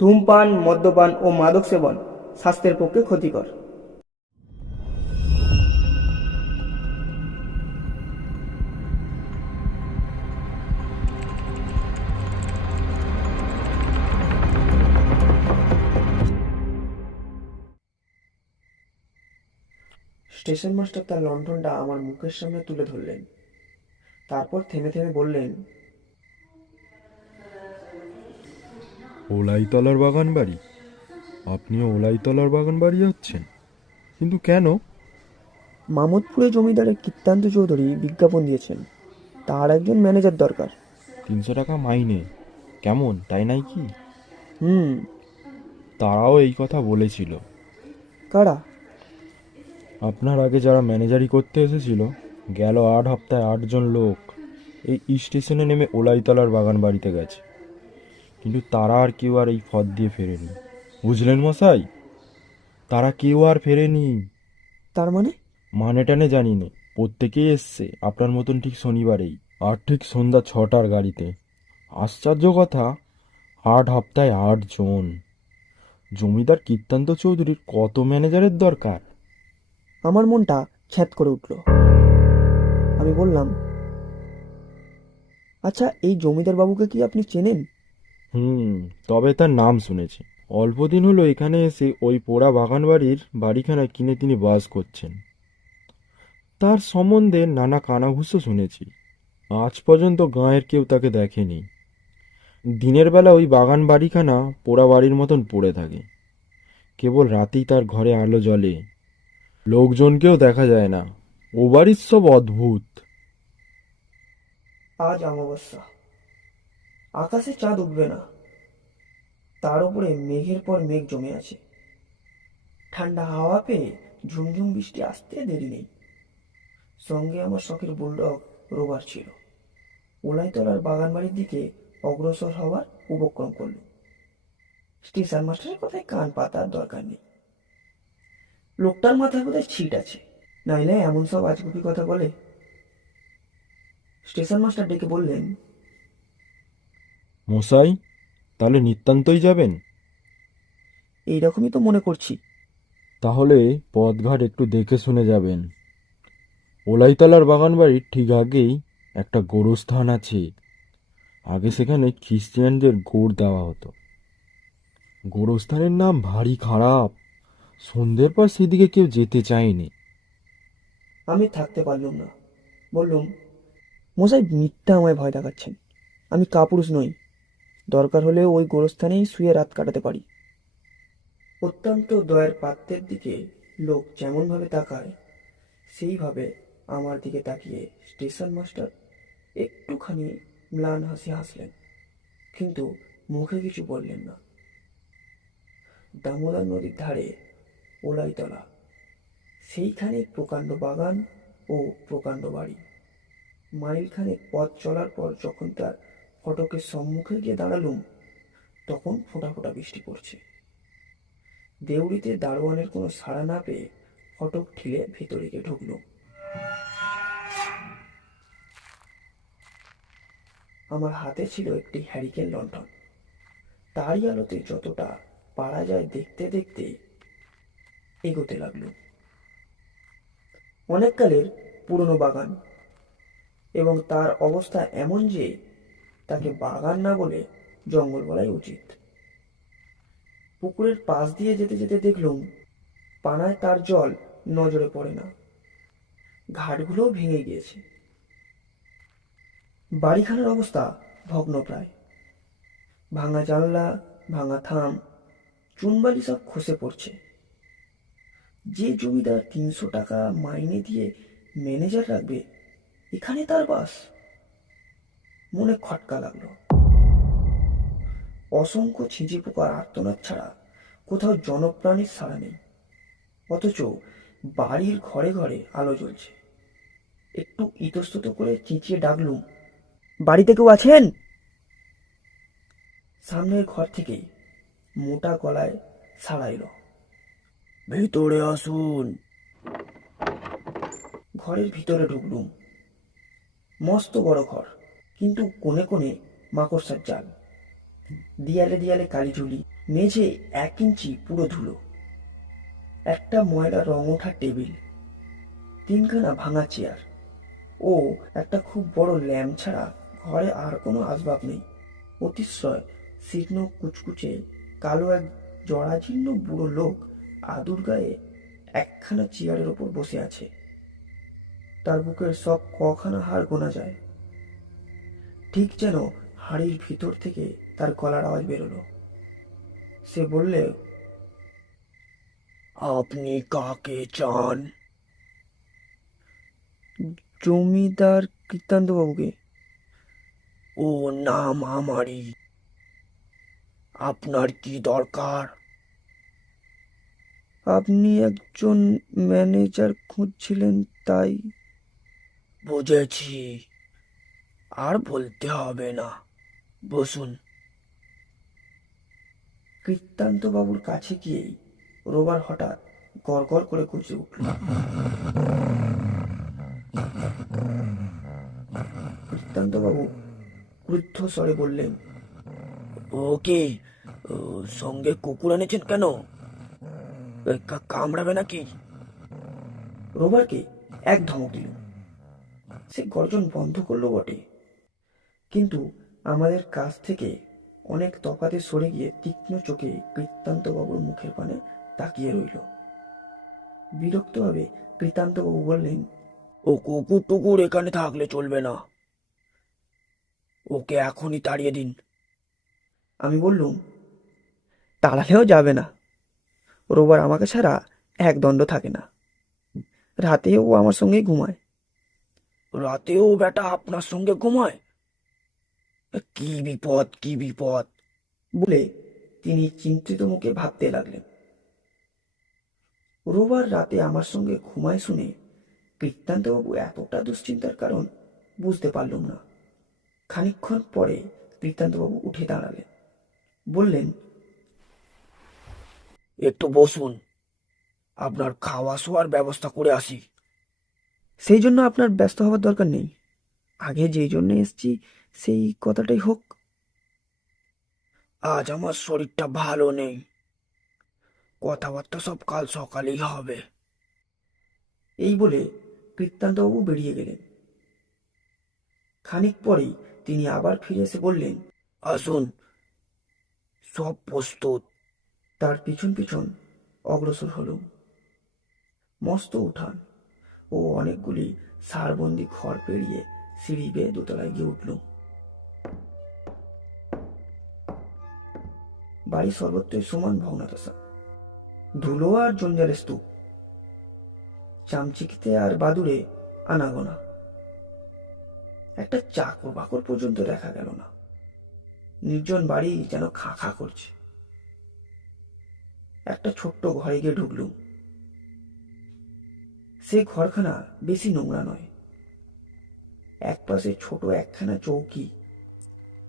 ধূমপান, মদ্যপান ও মাদক সেবন স্বাস্থ্যের পক্ষে ক্ষতিকর। স্টেশন মাস্টার তার লণ্ঠনটা আমার মুখের সামনে তুলে ধরলেন। তারপর থেমে থেমে বললেন ওলাইতলার বাগান বাড়ি। আপনিও ওলাইতলার বাগান বাড়ি যাচ্ছেন। কিন্তু কেন? মামুদপুরে জমিদারের কীর্তান্ত চৌধুরী বিজ্ঞাপন দিয়েছেন। তার একজন ম্যানেজার দরকার। তিনশো টাকা মাইনে। কেমন তাই নাই কি? হুম। তারাও এই কথা বলেছিল। কারা? আপনার আগে যারা ম্যানেজারি করতে এসেছিল গেল আট হপ্তায় আটজন লোক। এই স্টেশনে নেমে ওলাইতলার বাগান বাড়িতে গেছে। কিন্তু তারা আর কেউ আর এই ফদ দিয়ে ফেরেনি। বুঝলেন মশাই? তারা কেউ আর ফেরেনি। তার মানে? মানে টানে জানি না প্রত্যেকেই এসছে আপনার মতন ঠিক শনিবারেই আর ঠিক সন্ধ্যা ছটার গাড়িতে। আশ্চর্য কথা আট হপ্তায় আট জন। জমিদার কীর্তান্ত চৌধুরীর কত ম্যানেজারের দরকার? আমার মনটা ছ্যাত করে উঠল। আমি বললাম আচ্ছা এই জমিদার বাবুকে কি আপনি চেনেন? হুম, তবে তার নাম শুনেছি। অল্প দিন হলো এখানে এসে ওই পোড়া বাগান বাড়ির বাড়িখানা কিনে তিনি বাস করছেন। তার সম্বন্ধে নানা কানাঘুষো শুনেছি। আজ পর্যন্ত গাঁয়ের কেউ তাকে দেখেনি। দিনের বেলা ওই বাগান বাড়িখানা পোড়া বাড়ির মতন পড়ে থাকে। কেবল রাতেই তার ঘরে আলো জ্বলে। লোকজনকেও দেখা যায় না। ও বাড়ির সব অদ্ভুত। আজ অমাবস্যা। আকাশে চাঁদ উঠবে না। তার উপরে মেঘের পর মেঘ জমে আছে। ঠান্ডা হাওয়া পেয়ে ঝুমঝুম বৃষ্টি আসতে দেরি নেই। সঙ্গে আমার শখের বুলডগ রোবার ছিল। ওলাইতলার বাগান বাড়ির দিকে অগ্রসর হওয়ার উপক্রম করল। স্টেশন মাস্টারের কথায় কান পাতার দরকার নেই। লোকটার মাথায় বোধহয় ছিট আছে। নাইলে এমন সব আজগুবি কথা বলে। স্টেশন মাস্টার ডেকে বললেন মশাই তাহলে নিতান্তই যাবেন? এইরকমই তো মনে করছি। তাহলে পথঘাট একটু দেখে শুনে যাবেন। ওলাইতলার বাগান বাড়ির ঠিক আগেই একটা গোরস্থান আছে। আগে সেখানে খ্রিস্টিয়ানদের গোড় দেওয়া হতো। গোরস্থানের নাম ভারী খারাপ। সন্ধ্যের পর সেদিকে কেউ যেতে চায়নি। আমি থাকতে পারলুম না। বললুম মশাই মিথ্যা আমায় ভয় দেখাচ্ছেন। আমি কাপুরুষ নই। দরকার হলে ওই গোরস্থানেই শুয়ে রাত কাটাতে পারি। অত্যন্ত দয়ের পাত্রের দিকে লোক যেমনভাবে তাকায়, সেইভাবে আমার দিকে তাকিয়ে স্টেশন মাস্টার একটুখানি ম্লান হাসি হাসলেন, কিন্তু মুখে কিছু বললেন না। দামোদর নদীর ধারে ওলাইতলা, সেইখানে প্রকাণ্ড বাগান ও প্রকাণ্ড বাড়ি। মাইলখানেক পথ চলার পর যখন তার ফটকের সম্মুখে গিয়ে দাঁড়ালুম। তখন ফোঁটা ফোঁটা বৃষ্টি পড়ছে। দেউড়িতে দারোয়ানের কোনো সাড়া না পেয়ে ফটক ঠেলে ভেতরে গিয়ে ঢুকলুম আমার হাতে ছিল একটি হ্যারিকেন লণ্ঠন। তারই আলোতে যতটা পারা যায় দেখতে দেখতে এগোতে লাগল। অনেককালের পুরনো বাগান এবং তার অবস্থা এমন যে তাকে বাগান না বলে জঙ্গল বলাই উচিত। পুকুরের পাশ দিয়ে যেতে যেতে দেখলুম পানায় তার জল নজরে পড়ে না। ঘাটগুলোও ভেঙে গিয়েছে। বাড়িখানার অবস্থা ভগ্নপ্রায়। ভাঙা জানলা, ভাঙা থাম, চুনবালি সব খসে পড়ছে। যে জমিদার তিনশো টাকা মাইনে দিয়ে ম্যানেজার রাখবে, এখানে তার বাস। মনে খটকা লাগল। অসংখ্য ছিঁচি পোকার আর্তনাদ ছাড়া কোথাও জনপ্রাণীর সাড়া নেই। অথচ বাড়ির ঘরে ঘরে আলো জ্বলছে। একটু ইতস্তত করে চেঁচিয়ে ডাকলুম, বাড়িতে কেউ আছেন? সামনের ঘর থেকেই মোটা গলায় সাড়া এলো, ভিতরে আসুন। ঘরের ভিতরে ঢুকলুম, মস্ত বড় ঘর। কিন্তু কোণে কোণে মাকড়সার জাল। দিয়ালে দিয়ালে কালি ঝুলি, মেঝে এক ইঞ্চি পুরো ধুলো। একটা ময়লা রং ওঠা টেবিল, তিনখানা ভাঙা চেয়ার ও একটা খুব বড় ল্যাম্প ছাড়া ঘরে আর কোনো আসবাব নেই। অতিশয় শীর্ণ কুচকুচে কালো এক জরাজীর্ণ বুড়ো লোক আদুর গায়ে একখানা চেয়ারের ওপর বসে আছে। তার বুকের সব কখানা হাড় গোনা যায়। ঠিক যেন হাড়ির ভিতর থেকে তার গলার আওয়াজ বেরোলো। সে বললে, আপনি কাকে চান? জমিদার কীর্তান্ত বাবুকে ও নাম আমারই। আপনার কি দরকার? আপনি একজন ম্যানেজার খুঁজছিলেন তাই। বুঝেছি। আর বলতে হবে না। বসুন। বাবুর কাছে গিয়েই রোবার হঠাৎ গড় করে কুচে উঠল। বাবু ক্রুদ্ধ স্বরে বললেন ওকে সঙ্গে কুকুর এনেছেন কেন? কামড়াবে নাকি? রোবারকে এক ধমক দিল। সে গর্জন বন্ধ করল বটে। কিন্তু আমাদের কাছ থেকে অনেক তফাতে সরে গিয়ে তীক্ষ্ণ চোখে কৃত্তান্তবাবুর মুখের পানে তাকিয়ে রইল। বিরক্তভাবে কৃতান্তবাবু বললেন ও কুকুর টুকুর এখানে থাকলে চলবে না। ওকে এখনই তাড়িয়ে দিন। আমি বললুম তাড়ালেও যাবে না। রোবার আমাকে ছাড়া এক দণ্ড থাকে না। রাতেও ও আমার সঙ্গেই ঘুমায়। রাতেও বেটা আপনার সঙ্গে ঘুমায়? কি বিপদ কি বিপদ বলে তিনি চিন্তিত মুখে ভাবতে লাগলেন। রোবার রাতে আমার সঙ্গে ঘুমায় শুনে কীর্তান্তবাবু এতটা দুশ্চিন্তার কারণ বুঝতে পারলুম না। খানিকক্ষণ পরে কীর্তান্তবাবু উঠে দাঁড়ালেন। বললেন, একটু বসুন। আপনার খাওয়া শোয়ার ব্যবস্থা করে আসি। সেই জন্য আপনার ব্যস্ত হওয়ার দরকার নেই। আগে যেই জন্য এসছি সেই কথাটাই হোক। আজ আমার শরীরটা ভালো নেই। কথাবার্তা সব কাল সকালেই হবে। এই বলে কীর্তান্তবাবু বেরিয়ে গেলেন। খানিক পরেই তিনি আবার ফিরে এসে বললেন, আসুন, সব প্রস্তুত। তার পিছন পিছন অগ্রসর হলুম মস্ত উঠান ও অনেকগুলি সারবন্দি ঘর পেরিয়ে সিঁড়ি বেয়ে দোতলায় গিয়ে উঠলুম বাড়ি সর্বত্রই সমান ভগ্নাদশা ধুলো আর জঞ্জালের স্তূপ। চামচিকিতে আর বাদুড়ে আনাগোনা। একটা চাকর বাকর পর্যন্ত দেখা গেল না। নির্জন বাড়ি যেন খা খা করছে। একটা ছোট্ট ঘরে গিয়ে ঢুকলুম। সে ঘরখানা বেশি নোংরা নয়। এক পাশে ছোট একখানা চৌকি,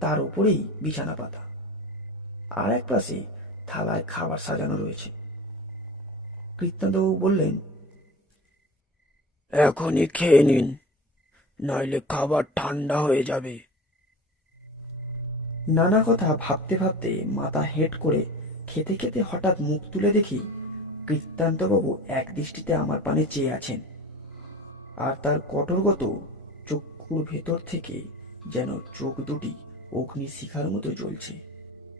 তার উপরেই বিছানা পাতা আর এক পাশে থালায় খাবার সাজানো রয়েছে। কীর্তনবাবু বললেন, এখনই খেয়ে নিন, নইলে খাবার ঠান্ডা হয়ে যাবে। নানা কথা ভাবতে ভাবতে মাথা হেট করে খেতে খেতে হঠাৎ মুখ তুলে দেখি কীর্তান্তবাবু এক দৃষ্টিতে আমার পানে চেয়ে আছেন আর তার কঠোরগত চক্ষুর ভেতর থেকে যেন চোখ দুটি অগ্নি শিখার মতো জ্বলছে।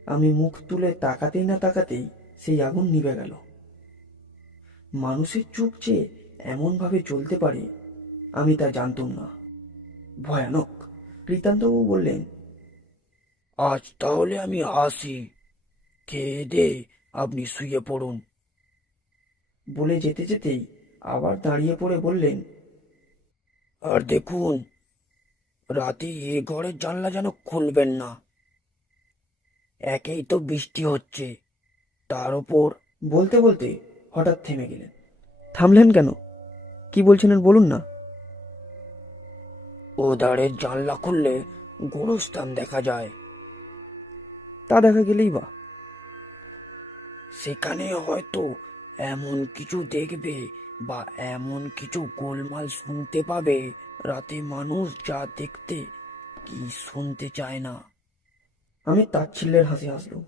আমি মুখ তুলে তাকাতেই না তাকাতেই সেই আগুন নিভে গেল। মানুষের চোখ যে এমনভাবে চলতে পারে, আমি তা জানতাম না। ভয়ানক, কৃতান্তবাবু বললেন, আজ তাহলে আমি আসি। খেয়ে দে, আপনি শুয়ে পড়ুন। বলে যেতে যেতেই আবার দাঁড়িয়ে পড়ে বললেন, আর দেখুন, রাতে এ ঘরের জানলা যেন খুলবেন না। একেই তো বৃষ্টি হচ্ছে। তার উপর বলতে বলতে হঠাৎ থেমে গেলেন। থামলেন কেন? কি বলছিলেন বলুন না। ও দাঁড়ের জানলা খুললে গোরস্থান দেখা যায়। তা দেখা গেলেই বা। সেখানে হয়তো এমন কিছু দেখবে বা এমন কিছু গোলমাল শুনতে পাবে। রাতে মানুষ যা দেখতে কি শুনতে চায় না। আমি তাচ্ছিল্যের হাসি হাসলুম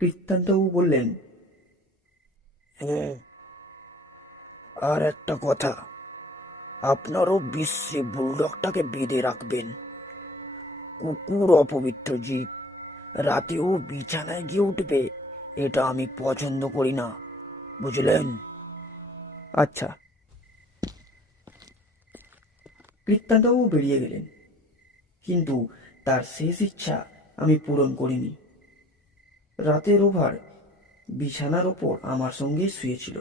কৃত্তান্তবাবু বললেন হ্যাঁ আর একটা কথা, আপনারও বিশ্বে বুলডগটাকে বেঁধে রাখবেন। কুকুর অপবিত্র জীব, রাতেও বিছানায় গিয়ে উঠবে, এটা আমি পছন্দ করি না, বুঝলেন? আচ্ছা। কৃত্তান্তবাবু বেরিয়ে গেলেন। কিন্তু তার শেষ ইচ্ছা আমি পূরণ করিনি। রাতের ওভার বিছানার ওপর আমার সঙ্গেই শুয়েছিল।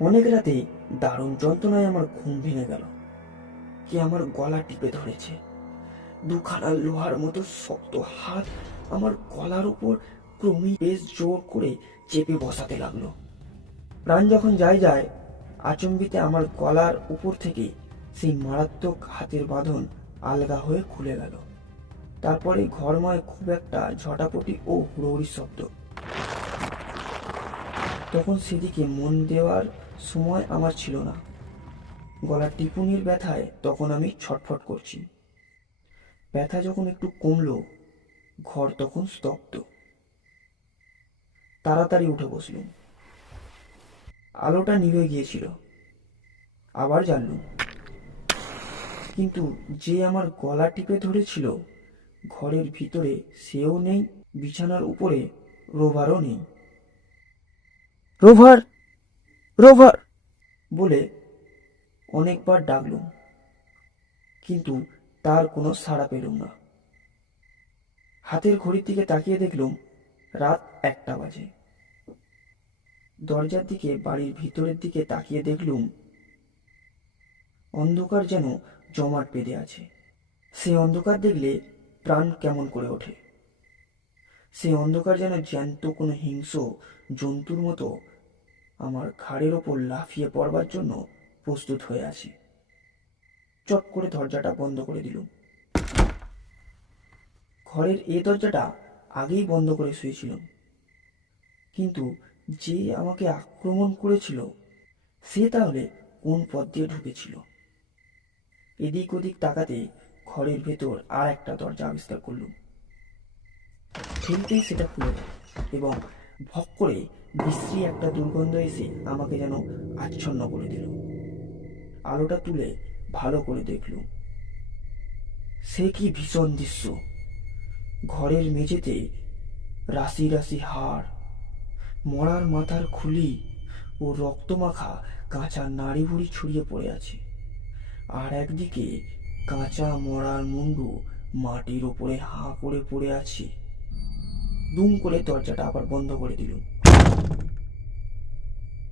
অনেক রাতে দারুণ যন্ত্রণায় আমার ঘুম ভেঙে গেল। কে আমার গলা টিপে ধরেছে? দুখানা লোহার মতো শক্ত হাত আমার গলার উপর ক্রমেই বেশ জোর করে চেপে বসাতে লাগল। প্রাণ যখন যায় যায়, আচম্বিতে আমার গলার উপর থেকে সেই মারাত্মক হাতের বাঁধন আলগা হয়ে খুলে গেল। তারপরে ঘরময় খুব একটা ঝটাপটি ও হুড়োহুড়ির শব্দ। তখন সেদিকে মন দেওয়ার সময় আমার ছিল না। গলার টিপুনির ব্যথায় তখন আমি ছটফট করছি। ব্যথা যখন একটু কমল, ঘর তখন স্তব্ধ। তাড়াতাড়ি উঠে বসলুম। আলোটা নিভে গিয়েছিল। আবার জ্বাললুম কিন্তু যে আমার গলা টিপে ধরেছিল ঘরের ভিতরে সেও নেই বিছানার উপরে রোভারও নেই। Rover Rover! বলে অনেকবার ডাকলুম কিন্তু তার কোনো সাড়া পেলুম না। হাতের ঘড়ির দিকে তাকিয়ে দেখলুম রাত একটা বাজে। দরজার দিকে বাড়ির ভিতরের দিকে তাকিয়ে দেখলুম অন্ধকার যেন জমাট বেঁধে আছে। সেই অন্ধকার দেখলে প্রাণ কেমন করে ওঠে। সেই অন্ধকার যেন জ্যান্ত কোনো হিংস্র জন্তুর মতো আমার ঘাড়ের ওপর লাফিয়ে পড়বার জন্য প্রস্তুত হয়ে আছে। চট করে দরজাটা বন্ধ করে দিলুম। ঘরের এ দরজাটা আগেই বন্ধ করে শুয়েছিলাম। কিন্তু যে আমাকে আক্রমণ করেছিল, সে তাহলে কোন পথ দিয়ে ঢুকেছিল? এদিক ওদিক তাকাতে ঘরের ভেতর আর একটা দরজা আবিষ্কার করলুম। ঠেলতেই সেটা খুলে এবং ভক করে বিশ্রী একটা দুর্গন্ধ এসে আমাকে যেন আচ্ছন্ন করে দিল। আলোটা তুলে ভালো করে দেখলুম। সে কি ভীষণ দৃশ্য। ঘরের মেঝেতে রাশি রাশি হাড়, মরার মাথার খুলি ও রক্তমাখা কাঁচা নাড়ি ভুড়ি ছড়িয়ে পড়ে আছে। আর একদিকে কাঁচা মরার মুন্ডু মাটির ওপরে হাঁ করে পড়ে আছে। দুম করে দরজাটা আবার বন্ধ করে দিল।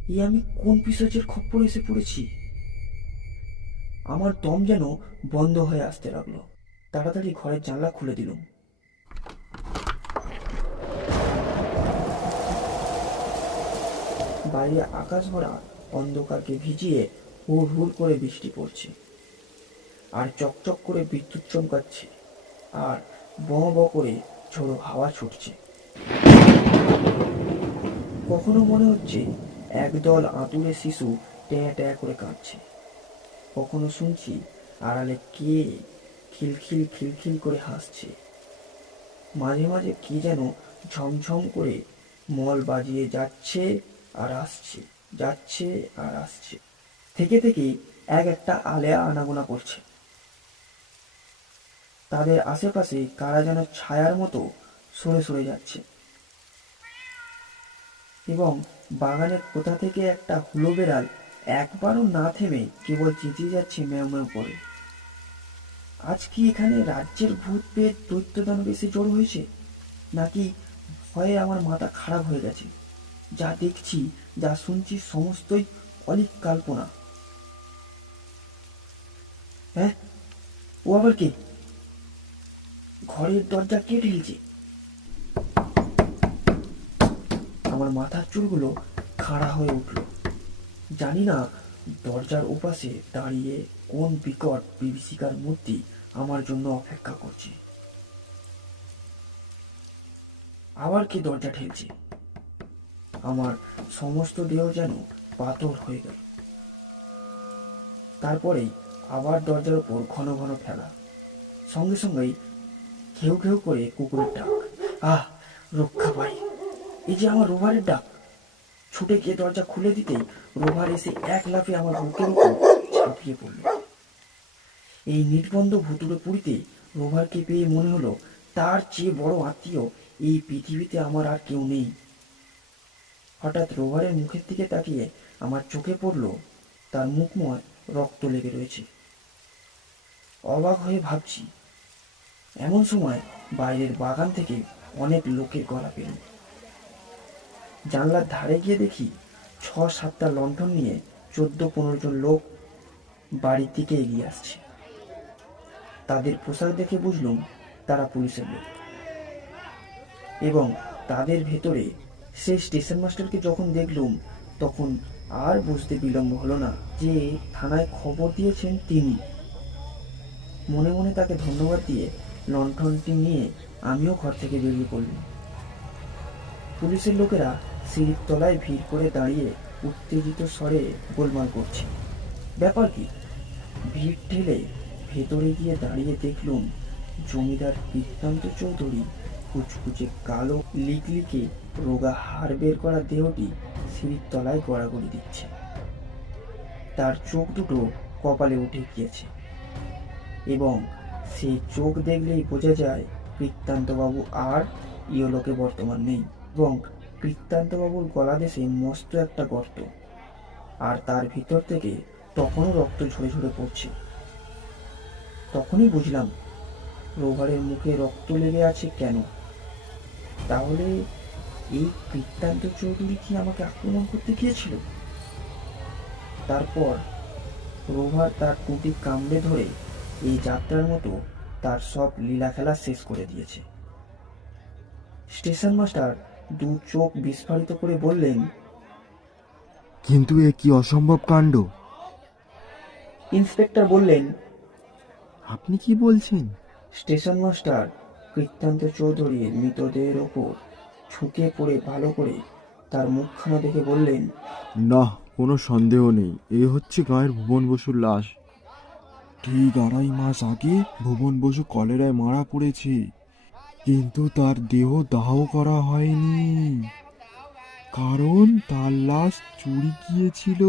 এ আমি কোন পিসাচের খপ্পরে এসে পড়েছি? আমার দম যেন বন্ধ হয়ে আসতে লাগল। তাড়াতাড়ি ঘরের জানলা খুলে দিলুম। বাইরে আকাশ ভরা অন্ধকারকে ভিজিয়ে হুড় করে বৃষ্টি পড়ছে। আর চকচক করে বিদ্যুৎ চমকাচ্ছে, আর ব ব করে ঝোড়ো হাওয়া ছুটছে। কখনো মনে হচ্ছে একদল আঁতুড়ে শিশু ট্যাঁ ট্যাঁ করে কাঁদছে। কখনো শুনছি আড়ালে কে খিলখিল খিলখিল করে হাসছে। মাঝে মাঝে কি যেন ঝমঝম করে মল বাজিয়ে যাচ্ছে আর আসছে, যাচ্ছে আর আসছে। থেকে থেকে এক একটা আলেয়া আনাগোনা করছে। তাদের আশেপাশে কারা যেন ছায়ার মতো সরে সরে যাচ্ছে। এবং বাগানের কোথা থেকে একটা হুলো বেড়াল একবারও না থেমে কেবল চেঁচিয়ে যাচ্ছে ম্যাও ম্যাও করে। আজ কি এখানে রাজ্যের ভূত পেয়ে দৈত্য দানব এসে জড়ো হয়েছে? নাকি ভয়ে আমার মাথা খারাপ হয়ে গেছে? যা দেখছি, যা শুনছি, সমস্তই অলিক কল্পনা। হ্যাঁ? ও আবার কে? ঘরের দরজা কে ঢেলছে? আমার মাথার চুলগুলো খাড়া হয়ে উঠল। জানি না দরজার ওপাশে দাঁড়িয়ে কোন বিকট বিভীষিকার মূর্তি আমার জন্য অপেক্ষা করছে। আবার কে দরজা ঠেলছে আমার সমস্ত দেহ যেন পাথর হয়ে গেল। তারপরেই আবার দরজার উপর ঘন ঘন ফেলা। সঙ্গে সঙ্গেই ঘেউ ঘেউ করে কুকুরের ডাক। আহ, রক্ষা পাই। এই যে আমার রোভারের ডাক। ছুটে গিয়ে দরজা খুলে দিতেই রোভার এসে এক লাফে আমার বুকের উপর ঝাঁপিয়ে পড়ল। এই নির্বন্ধ ভুতুড়ে পুরীতে রোভারকে পেয়ে মনে হলো, তার চেয়ে বড় আত্মীয় এই পৃথিবীতে আমার আর কেউ নেই। হঠাৎ রোভারের মুখের দিকে তাকিয়ে আমার চোখে পড়ল, তার মুখময় রক্ত লেগে রয়েছে। অবাক হয়ে ভাবছি, এমন সময় বাইরের বাগান থেকে অনেক লোকের গলা পেল। জানলার ধারে গিয়ে দেখি ছ সাতটা লণ্ঠন নিয়ে চোদ্দ পনেরো জন লোক বাড়ির দিকে এগিয়ে আসছে। তাদের পোশাক দেখে বুঝলুম তারা পুলিশের লোক। এবং তাদের ভেতরে সেই স্টেশন মাস্টারকে যখন দেখলুম, তখন আর বুঝতে বিলম্ব হলো না যে থানায় খবর দিয়েছেন তিনি। মনে মনে তাকে ধন্যবাদ দিয়ে লণ্ঠনটি নিয়ে আমিও ঘর থেকে বেরিয়ে পড়লাম। পুলিশের লোকেরা সিঁড়ির তলায় ভিড় করে দাঁড়িয়ে উত্তেজিত স্বরে গোলমাল করছে। ব্যাপার কি? ভিড় ঠেলে ভেতরে গিয়ে দাঁড়িয়ে দেখলুম জমিদার বৃত্তান্ত চৌধুরী কুচকুচে কালো লিকলিকে রোগা হাড় বের করা দেহটি সিঁড়ির তলায় গড়াগড়ি দিচ্ছে। তার চোখ দুটো কপালে উঠে গিয়েছে এবং সেই চোখ দেখলেই বোঝা যায় কৃত্তান্তবাবু আর ইয়োলোকে বর্তমান নেই এবং কৃত্তান্তবাবুর গলা দেশে মস্ত একটা গর্ত আর তার ভিতর থেকে তখনও রক্ত ঝরে ঝরে পড়ছে। তখনই বুঝলাম রোভারের মুখে রক্ত লেগে আছে কেন? তাহলে এই কৃত্তান্ত চৌধুরী কি আমাকে আক্রমণ করতে গিয়েছিল? তারপর রোভার তার টুটি কামড়ে ধরে এই যাত্রার মতো তার সব লীলা খেলা শেষ করে দিয়েছে। স্টেশন মাস্টার দু চোখ বিস্ফারিত করে বললেন কিন্তু এ কি অসম্ভব কাণ্ড? ইন্সপেক্টর বললেন আপনি কি বলছেন? স্টেশন মাস্টার কৃত্তান্ত চৌধুরীর মৃতদেহের ওপর ঝুঁকে পড়ে ভালো করে তার মুখখানা দেখে বললেন না কোনো সন্দেহ নেই। এ হচ্ছে গায়ের ভুবন বসুর লাশ। ঠিক আড়াই মাস আগে ভুবন বসু কলেরায় মারা পড়েছে। কিন্তু তার দেহ দাহ করা হয়নি। কারণ তার লাশ চুরি গিয়েছিল।